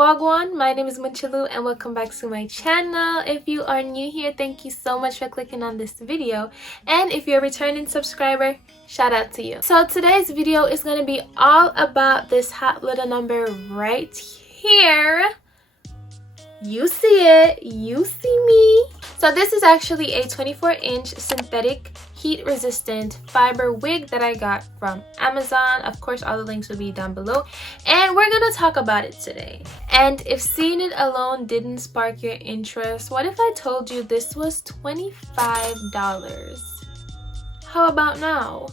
Wagwan, my name is Munchilu and welcome back to my channel. If you are new here, thank you so much for clicking on this video, and if you're a returning subscriber, shout out to you. So today's video is going to be all about this hot little number right here. You see it, you see me. So this is actually a 24-inch synthetic heat resistant fiber wig that I got from Amazon. Of course, all the links will be down below, and we're gonna talk about it today. And if seeing it alone didn't spark your interest, what if I told you this was $25? How about now?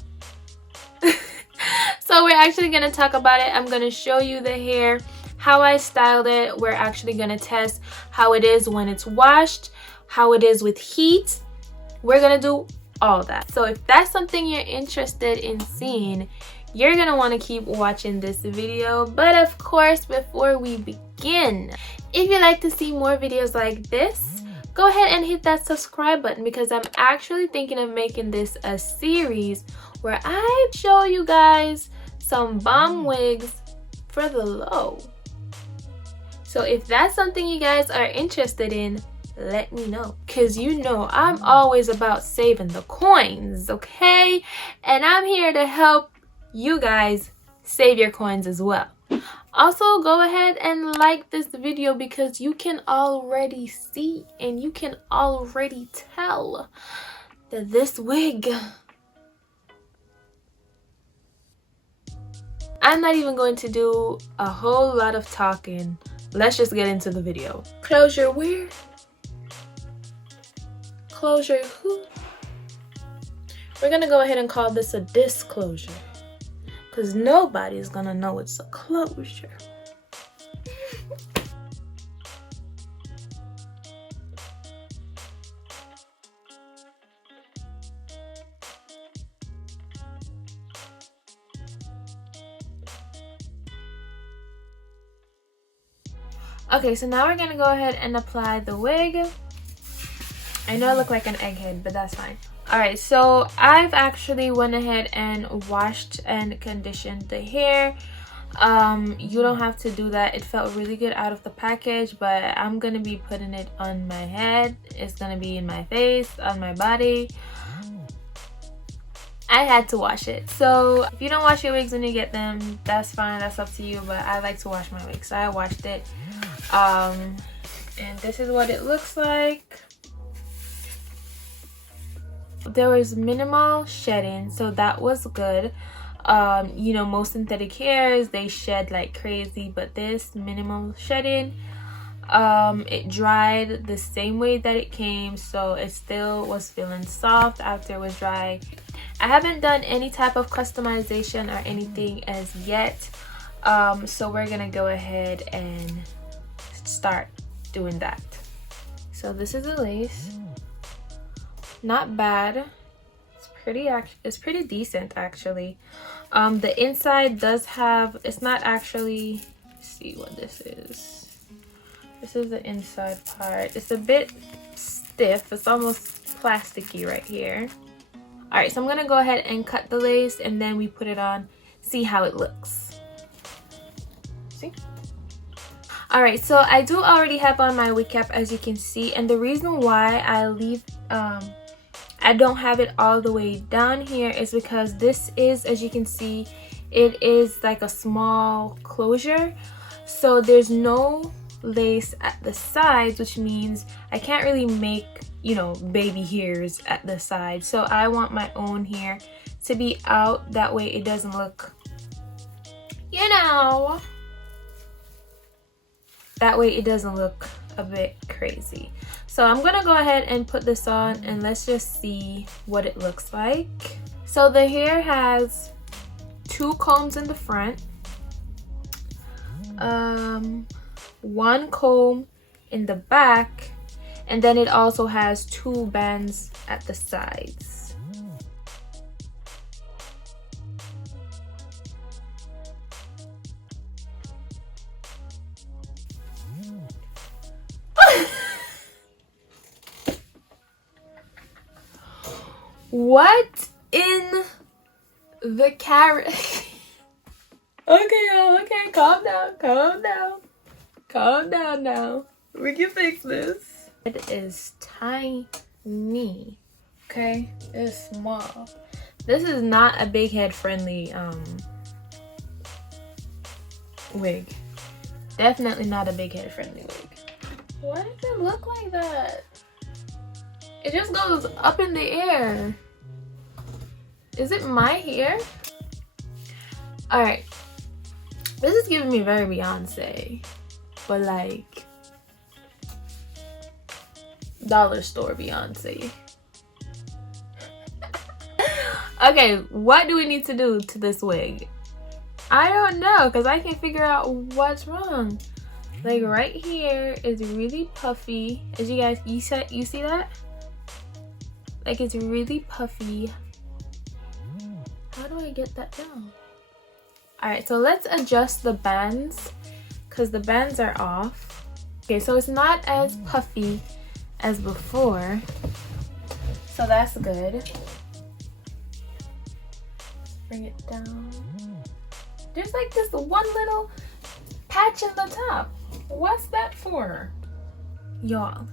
So we're actually gonna talk about it. I'm gonna show you the hair, how I styled it. We're actually gonna test how it is when it's washed, how it is with heat. We're gonna do all that. So if that's something you're interested in seeing, you're gonna want to keep watching this video. But of course, before we begin, if you'd like to see more videos like this, go ahead and hit that subscribe button, because I'm actually thinking of making this a series where I show you guys some bomb wigs for the low. So if that's something you guys are interested in, let me know, because you know I'm always about saving the coins, okay? And I'm here to help you guys save your coins as well. Also, go ahead and like this video, because you can already see and you can already tell that this wig, I'm not even going to do a whole lot of talking. Let's just get into the video. Closure where? Closure who? We're gonna go ahead and call this a disclosure, because nobody's gonna know it's a closure. Okay, so now we're gonna go ahead and apply the wig. I know I look like an egghead, but that's fine. Alright, so I've actually went ahead and washed and conditioned the hair. You don't have to do that. It felt really good out of the package, but I'm gonna be putting it on my head. It's gonna be in my face, on my body. I had to wash it. So if you don't wash your wigs when you get them, that's fine, that's up to you, but I like to wash my wigs, so I washed it. And this is what it looks like. There was minimal shedding, so that was good. You know, most synthetic hairs, they shed like crazy, but this minimal shedding. It dried the same way that it came, so it still was feeling soft after it was dry. I haven't done any type of customization or anything as yet, so we're gonna go ahead and start doing that. So this is the lace. Not bad. It's pretty decent actually. The inside does have, it's not actually, let's see what this is. This is the inside part. It's a bit stiff. It's almost plasticky right here. All right, so I'm gonna go ahead and cut the lace, and then we put it on, see how it looks. See? All right, so I do already have on my wig cap, as you can see, and the reason why I don't have it all the way down here is because this is, as you can see, it is like a small closure, so there's no lace at the sides, which means I can't really make, you know, baby hairs at the side. So I want my own hair to be out, that way it doesn't look, you know, that way it doesn't look a bit crazy. So I'm gonna go ahead and put this on, and let's just see what it looks like. So the hair has 2 combs in the front, 1 comb in the back, and then it also has 2 bands at the sides. What in the carrot? Okay, y'all, okay, calm down, calm down. Calm down now. We can fix this. It is tiny. Okay? It's small. This is not a big head friendly wig. Definitely not a big head friendly wig. Why does it look like that? It just goes up in the air. Is it my hair? Alright. This is giving me very Beyonce. But like dollar store Beyonce. Okay, what do we need to do to this wig? I don't know, because I can't figure out what's wrong. Like right here is really puffy. As you guys, you see that? Like it's really puffy. How do I get that down? Alright, so let's adjust the bands because the bands are off. Okay, so it's not as puffy as before. So that's good. Let's bring it down. There's like this one little patch in the top. What's that for? Y'all,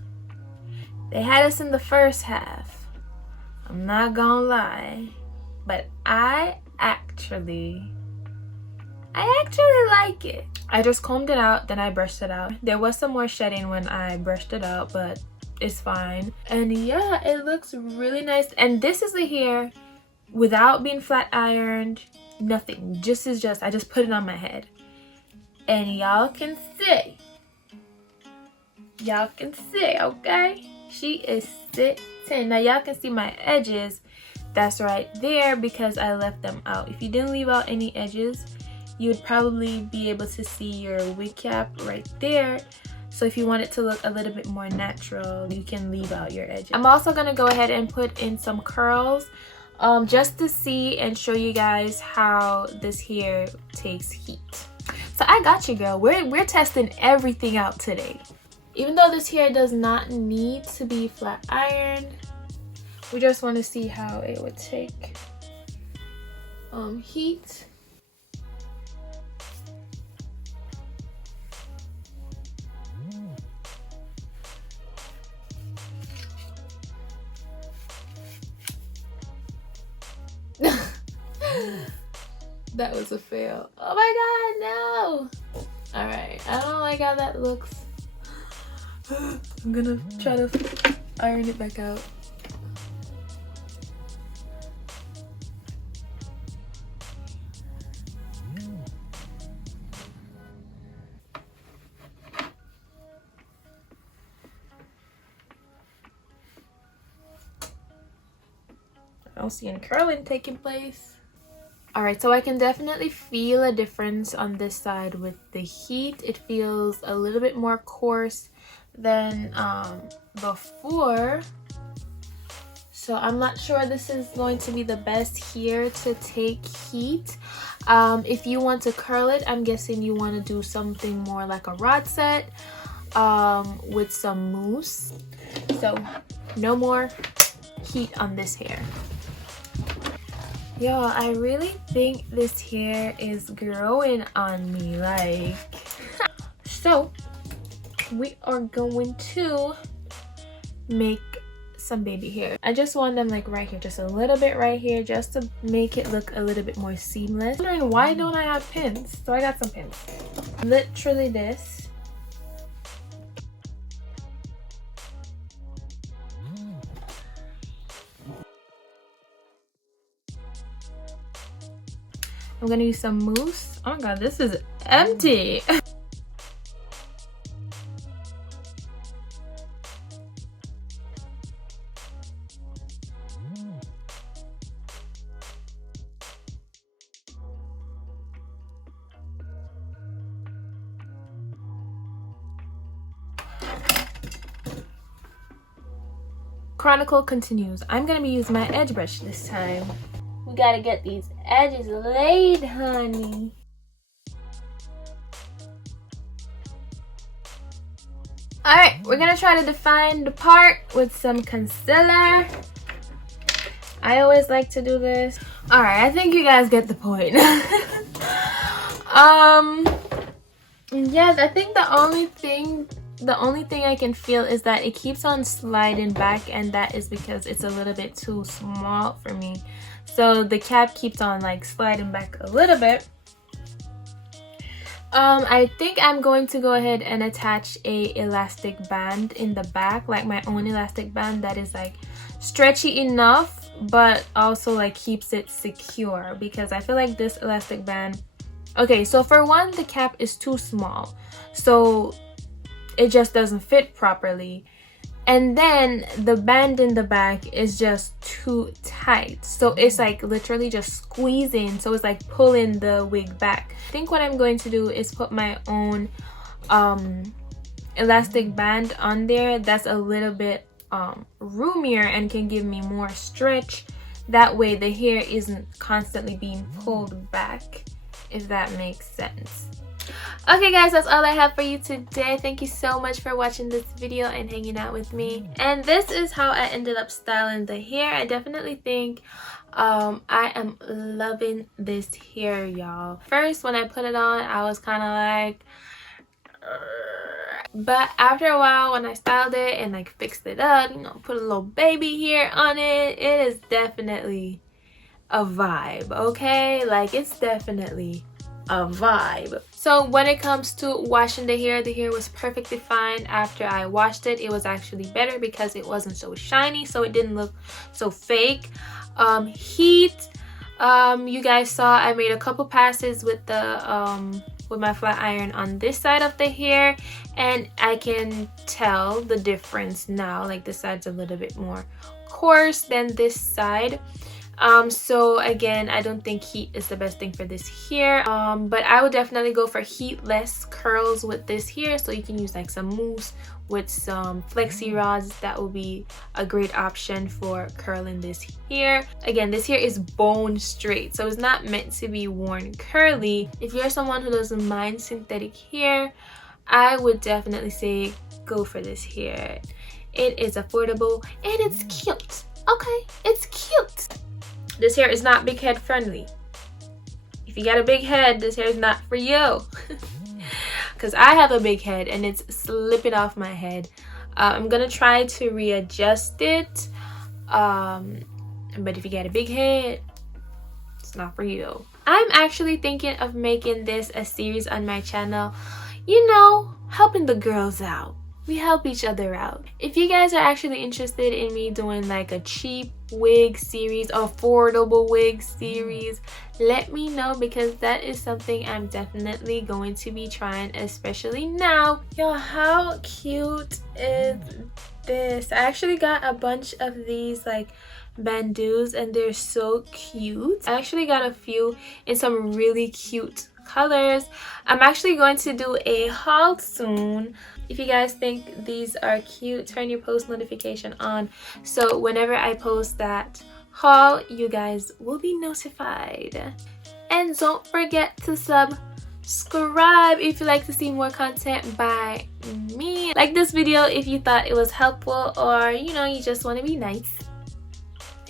they had us in the first half. I'm not gonna lie, but I actually like it. I just combed it out, then I brushed it out. There was some more shedding when I brushed it out, but it's fine. And yeah, it looks really nice. And this is the hair without being flat ironed, nothing. I just put it on my head. And y'all can see. Y'all can see, okay? She is sitting. Now y'all can see my edges. That's right there because I left them out. If you didn't leave out any edges, you would probably be able to see your wig cap right there. So if you want it to look a little bit more natural, you can leave out your edges. I'm also gonna go ahead and put in some curls just to see and show you guys how this hair takes heat. So I got you, girl. We're testing everything out today. Even though this hair does not need to be flat ironed, we just want to see how it would take heat. That was a fail. Oh my god, no! Alright, I don't like how that looks. I'm gonna try to iron it back out. I don't see any curling taking place. Alright, so I can definitely feel a difference on this side with the heat. It feels a little bit more coarse than before. So I'm not sure this is going to be the best here to take heat. If you want to curl it, I'm guessing you want to do something more like a rod set with some mousse. So no more heat on this hair. Y'all, I really think this hair is growing on me, like. So we are going to make some baby hair. I just want them like right here, just a little bit right here, just to make it look a little bit more seamless. I'm wondering, why don't I have pins? So I got some pins. Literally this. I'm gonna use some mousse. Oh my god, this is empty. Chronicle continues. I'm gonna be using my edge brush this time. We gotta get these edges laid, honey. Alright, we're gonna try to define the part with some concealer. I always like to do this. Alright, I think you guys get the point. Yes, I think the only thing I can feel is that it keeps on sliding back, and that is because it's a little bit too small for me. So the cap keeps on like sliding back a little bit. I think I'm going to go ahead and attach a elastic band in the back, like my own elastic band that is like stretchy enough but also like keeps it secure, because I feel like this elastic band, okay, so for one, the cap is too small, so it just doesn't fit properly. And then the band in the back is just too tight, so it's like literally just squeezing, so it's like pulling the wig back. I think what I'm going to do is put my own elastic band on there that's a little bit roomier and can give me more stretch. That way the hair isn't constantly being pulled back, if that makes sense. Okay guys, that's all I have for you today. Thank you so much for watching this video and hanging out with me. And this is how I ended up styling the hair. I definitely think I am loving this hair, y'all. First, when I put it on, I was kind of like, but after a while, when I styled it and like fixed it up, you know, put a little baby hair on it, it is definitely a vibe, okay? Like, it's definitely a vibe. So when it comes to washing the hair was perfectly fine. After I washed it, it was actually better because it wasn't so shiny, so it didn't look so fake. Heat, you guys saw I made a couple passes with the with my flat iron on this side of the hair, and I can tell the difference now. Like, this side's a little bit more coarse than this side. So again, I don't think heat is the best thing for this hair, but I would definitely go for heatless curls with this hair. So you can use like some mousse with some flexi rods. That will be a great option for curling this hair. Again, this hair is bone straight, so it's not meant to be worn curly. If you're someone who doesn't mind synthetic hair, I would definitely say go for this hair. It is affordable and it's cute. Okay, it's cute. This hair is not big head friendly. If you got a big head, this hair is not for you. Because I have a big head and it's slipping off my head. I'm gonna try to readjust it. But if you got a big head, it's not for you. I'm actually thinking of making this a series on my channel. You know, helping the girls out. We help each other out. If you guys are actually interested in me doing like a cheap wig series, affordable wig series, let me know, because that is something I'm definitely going to be trying, especially now. Yo, how cute is this? I actually got a bunch of these like bandeaus and they're so cute. I actually got a few in some really cute colors. I'm actually going to do a haul soon. If you guys think these are cute, turn your post notification on, so whenever I post that haul, you guys will be notified. And don't forget to subscribe if you like to see more content by me. Like this video if you thought it was helpful, or you know, you just want to be nice.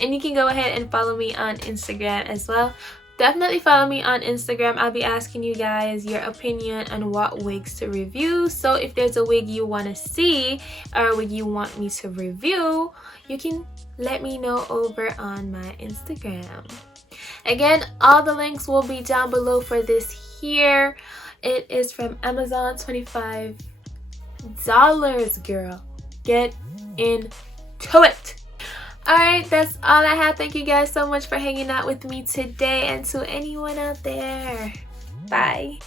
And you can go ahead and follow me on Instagram as well. Definitely follow me on Instagram. I'll be asking you guys your opinion on what wigs to review. So if there's a wig you want to see or a wig you want me to review, you can let me know over on my Instagram. Again, all the links will be down below for this here. It is from Amazon, $25, girl. Get into it. Alright, that's all I have. Thank you guys so much for hanging out with me today, and to anyone out there, bye.